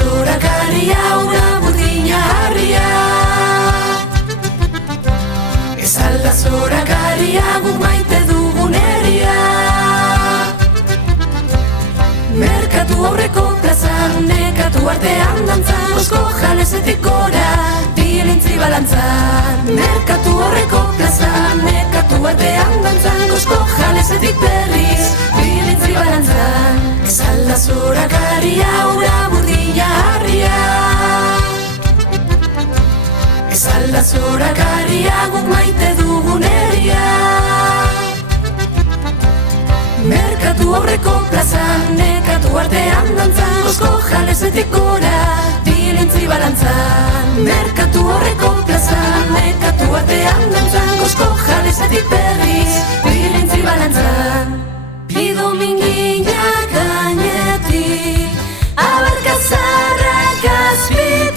zorakaria ura burdina harria. Ez alda zorakaria guk maite dugun herria. Merkatu aurreko plazan, nekatu artean dantzan, Kosko Jalesetik gora, bilintzi balantzan. Merkatu aurreko plazan, nekatu artean dantzan, Kosko Jalesetik berriz, bilintzi balantzan. Ez alda zorakaria ura burdina harria. Ez alda zorakaria guk maite dugun herria. Merkatu aurreko plazan, nekatu artean dantzan, Kosko Jalesetik gora, bilintzi balantzan. Merkatu aurreko plazan, nekatu artean dantzan, Kosko Jalesetik berriz, bilintzi balantzan. Bi dominginak gainetik, abarka zarrak azpitik.